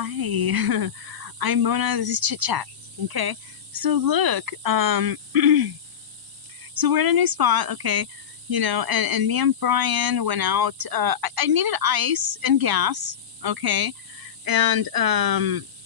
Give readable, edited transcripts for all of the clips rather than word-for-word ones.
Hi, I'm Mona. This is Chit Chat. Okay, so look, so we're in a new spot. Okay, and me and Brian went out. I needed ice and gas. Okay, and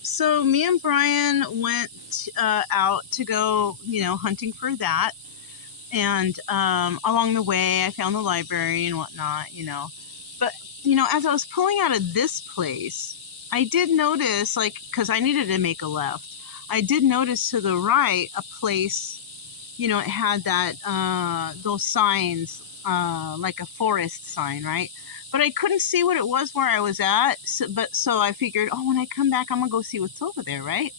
so me and Brian went out to go, hunting for that. And along the way, I found the library and whatnot. But as I was pulling out of this place, I did notice, like, because I needed to make a left, I did notice to the right a place, it had that, those signs, like a forest sign, right? But I couldn't see what it was where I was at. So I figured, oh, when I come back, I'm going to go see what's over there, right?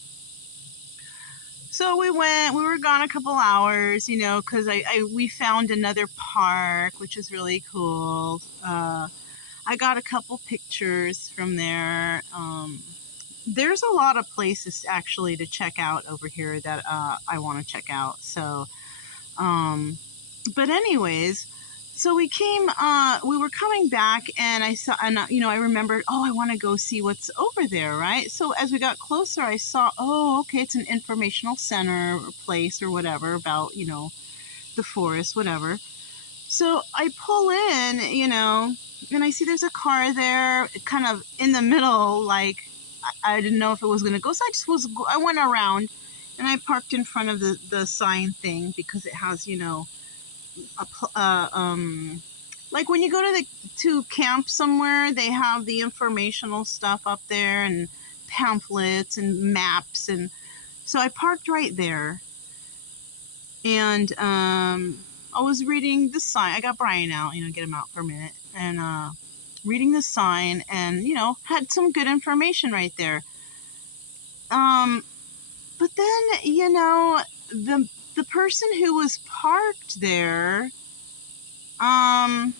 So we were gone a couple hours, because we found another park, which is really cool. I got a couple pictures from there. There's a lot of places actually to check out over here that I want to check out. So, but anyways, so we were coming back, and I saw, and I remembered, oh, I want to go see what's over there, right? So as we got closer, I saw, oh, okay, it's an informational center or place or whatever about, the forest, whatever. So I pull in, and I see there's a car there, kind of in the middle, like I didn't know if it was going to go. So I went around, and I parked in front of the sign thing because it has, like when you go to camp somewhere, they have the informational stuff up there and pamphlets and maps. And so I parked right there, and I was reading the sign. I got Brian out, get him out for a minute, and reading the sign, and had some good information right there. But then the person who was parked there, kind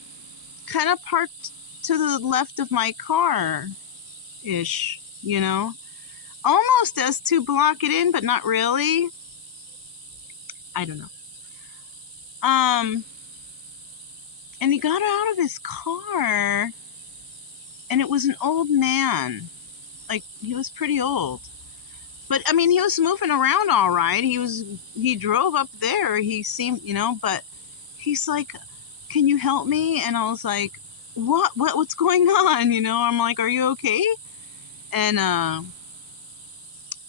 of parked to the left of my car, ish, almost as to block it in, but not really. I don't know. And he got out of his car, and it was an old man. Like, he was pretty old. But, I mean, he was moving around all right. He drove up there. He seemed, but he's like, can you help me? And I was like, what's going on? I'm like, are you okay? And,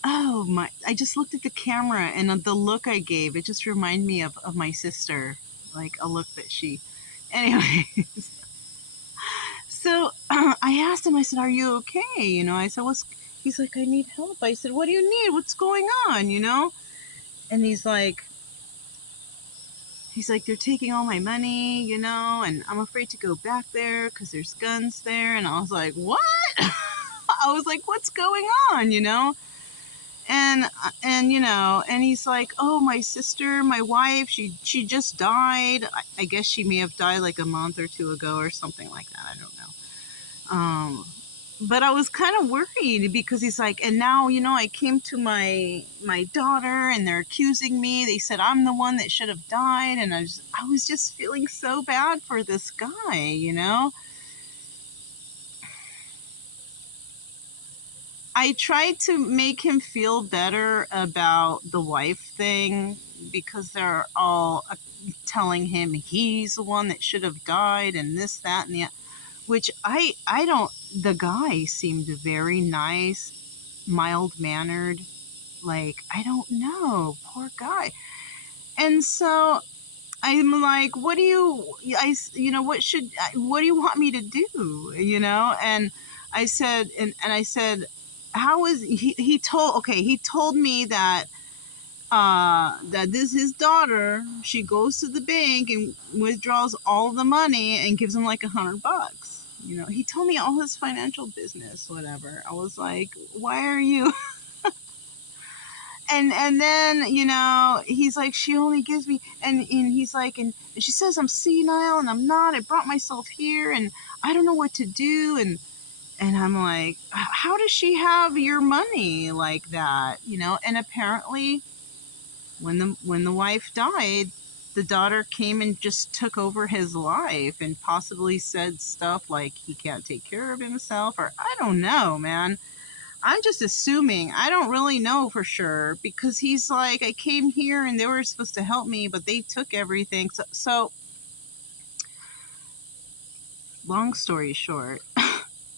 oh my, I just looked at the camera, and the look I gave, it just reminded me of my sister. Like, a look that anyways. So I asked him, I said, are you okay? I said, he's like, I need help. I said, what do you need? What's going on? And he's like, they're taking all my money, and I'm afraid to go back there because there's guns there. And I was like, what? I was like, what's going on? And he's like, oh, my sister, my wife, she just died. I guess she may have died like a month or two ago or something like that. I don't know. But I was kind of worried because he's like, and now, I came to my daughter, and they're accusing me. They said I'm the one that should have died. And I was just feeling so bad for this guy, I tried to make him feel better about the wife thing because they're all telling him he's the one that should have died and this, that, and the, which I don't, the guy seemed very nice, mild-mannered, like, I don't know, poor guy. And so I'm like, what do you want me to do, and I said, how is he told me that that this his daughter, she goes to the bank and withdraws all the money and gives him like $100. He told me all his financial business, whatever. I was like, why are you? And then, he's like, she only gives me, and he's like, and she says I'm senile, and I'm not. I brought myself here, and I don't know what to do. And I'm like, how does she have your money like that? And apparently when the wife died, the daughter came and just took over his life and possibly said stuff like he can't take care of himself, or I don't know, man. I'm just assuming. I don't really know for sure because he's like, I came here and they were supposed to help me, but they took everything. So long story short,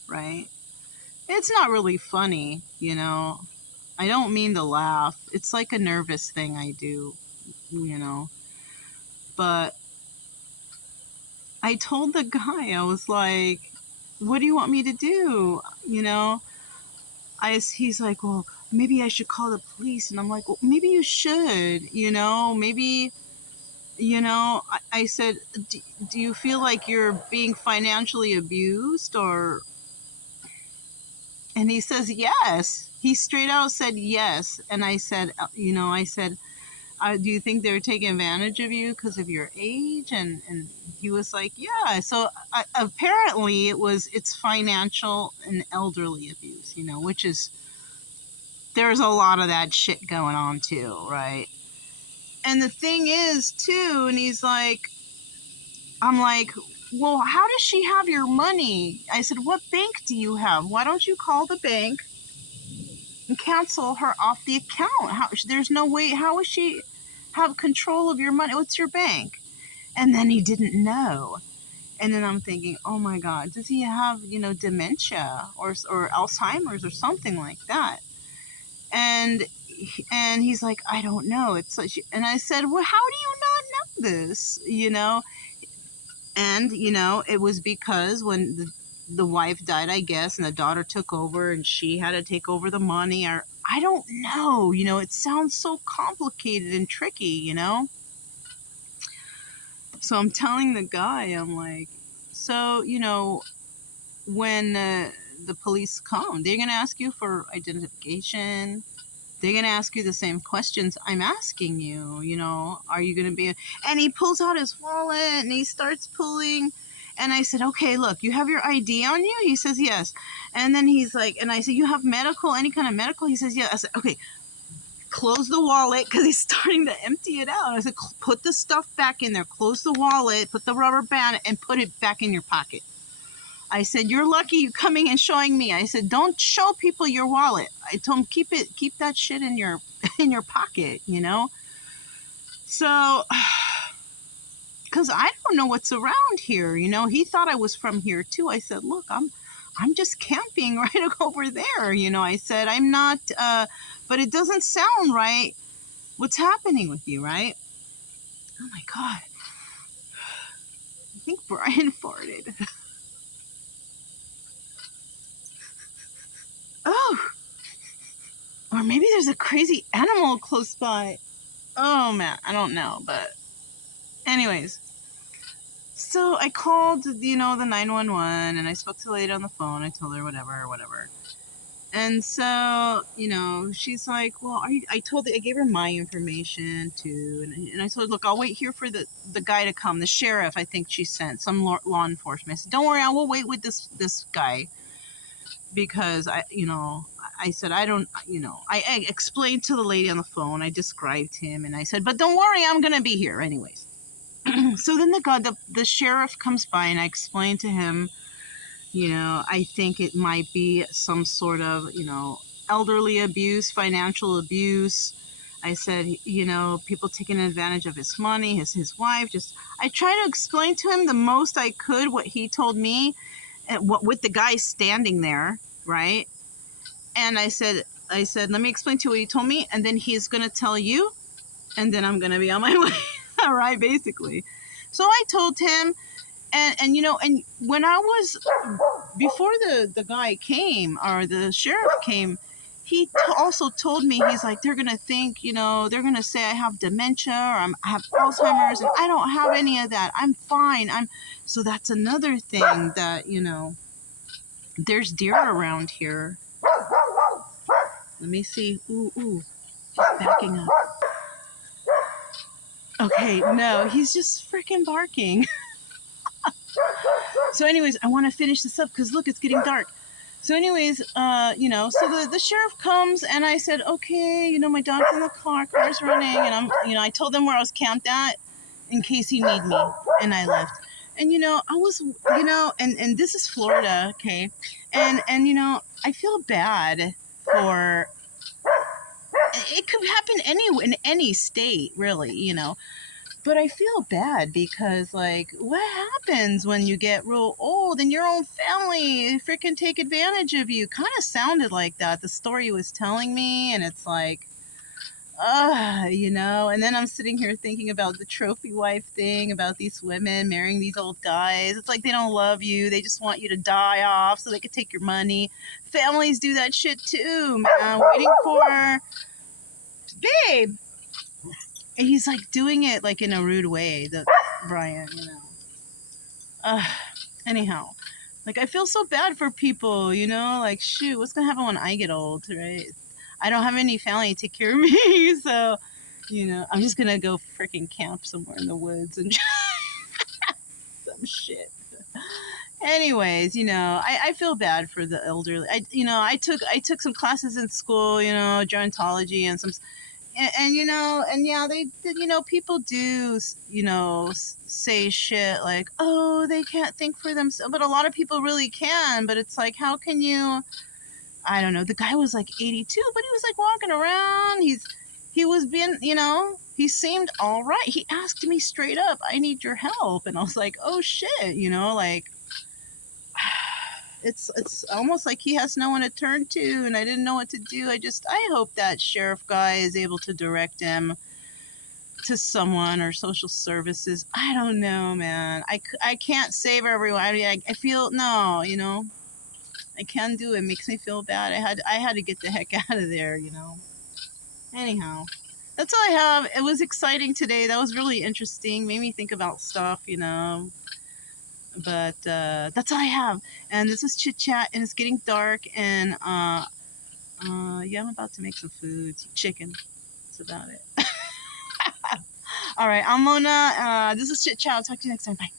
right? It's not really funny, you know. I don't mean to laugh. It's like a nervous thing I do, you know. But I told the guy, I was like, what do you want me to do? You know, he's like, well, maybe I should call the police. And I'm like, well, maybe you should, you know, maybe, you know, I said, do you feel like you're being financially abused or, and he says, yes. He straight out said yes. And I said, you know, I said, do you think they're taking advantage of you because of your age? And he was like, yeah. So apparently it's financial and elderly abuse, you know, which is, there's a lot of that shit going on too, right? And the thing is too, and he's like, I'm like, well, how does she have your money? I said, what bank do you have? Why don't you call the bank and cancel her off the account? There's no way. How would she have control of your money? What's your bank? And then he didn't know. And then I'm thinking, oh my God, does he have, you know, dementia or Alzheimer's or something like that? And he's like, I don't know. It's such, and I said, well, how do you not know this? You know, and you know, it was because when the wife died, I guess, and the daughter took over, and she had to take over the money, or I don't know. You know, it sounds so complicated and tricky. You know. So I'm telling the guy, I'm like, so, you know, when the police come, they're going to ask you for identification. They're going to ask you the same questions I'm asking you. You know, are you going to be... And he pulls out his wallet and he starts pulling. And I said, okay, look, you have your ID on you? He says, yes. And then he's like, and I said, you have medical, any kind of medical? He says, yeah. I said, okay, close the wallet, because he's starting to empty it out. I said, put the stuff back in there, close the wallet, put the rubber band, and put it back in your pocket. I said, you're lucky you're coming and showing me. I said, don't show people your wallet. I told him, keep that shit in your in your pocket, you know. So, because I don't know what's around here, you know. He thought I was from here too. I said, look, I'm just camping right over there, you know. I said, I'm not, but it doesn't sound right. What's happening with you, right? Oh my God. I think Brian farted. Oh, or maybe there's a crazy animal close by. Oh man, I don't know, but anyways. So I called, you know, the 911 and I spoke to the lady on the phone. I told her whatever. And so, you know, she's like, well, I gave her my information too. And I told her, look, I'll wait here for the guy to come, the sheriff, I think she sent, some law enforcement. I said, don't worry, I will wait with this guy. Because I said, I don't, you know, I explained to the lady on the phone, I described him, and I said, but don't worry, I'm going to be here anyways. So then the sheriff comes by, and I explained to him, you know, I think it might be some sort of, you know, elderly abuse, financial abuse. I said, you know, people taking advantage of his money, his wife. I tried to explain to him the most I could what he told me, and what with the guy standing there, right? And I said, let me explain to you what he told me, and then he's gonna tell you, and then I'm gonna be on my way. All right, basically. So I told him, and you know, and when I was, before the guy came, or the sheriff came, he also told me, he's like, they're gonna think, you know, they're gonna say I have dementia, or I have Alzheimer's, and I don't have any of that. I'm fine. So that's another thing that, you know, there's deer around here. Let me see. Ooh, he's backing up. Okay, no, he's just freaking barking. So anyways, I want to finish this up because look, it's getting dark. So anyways, you know, so the sheriff comes, and I said, okay, you know, my dog's in the car's running, and I told them where I was camped at in case he need me, and I left. And, you know, I was, you know, and this is Florida, okay, and, you know, I feel bad for, it could happen in any state, really, you know. But I feel bad because, like, what happens when you get real old and your own family freaking take advantage of you? Kind of sounded like that, the story was telling me, and it's like, you know. And then I'm sitting here thinking about the trophy wife thing, about these women marrying these old guys. It's like they don't love you, they just want you to die off so they can take your money. Families do that shit too, man. Waiting for, babe. And he's like doing it like in a rude way, the Brian, you know. Anyhow, like, I feel so bad for people, you know, like, shoot, what's gonna happen when I get old, right? I don't have any family to take care of me, so, you know, I'm just gonna go freaking camp somewhere in the woods and some shit. Anyways, you know, I feel bad for the elderly. I took some classes in school, you know, gerontology and some, and you know, and yeah, you know, people do, you know, say shit like, oh, they can't think for themselves, but a lot of people really can. But it's like, how can you? I don't know. The guy was like 82, but he was like walking around. He was being, you know, he seemed all right. He asked me straight up, I need your help, and I was like, oh shit, you know, like. It's almost like he has no one to turn to, and I didn't know what to do. I hope that sheriff guy is able to direct him to someone, or social services. I don't know, man. I can't save everyone. I mean, I feel, no, you know, I can't do it. It makes me feel bad. I had to get the heck out of there, you know. Anyhow, that's all I have. It was exciting today. That was really interesting. Made me think about stuff, you know. But that's all I have. And this is Chit Chat, and it's getting dark. And yeah, I'm about to make some food, some chicken. That's about it. All right, I'm Mona. This is Chit Chat. I'll talk to you next time. Bye.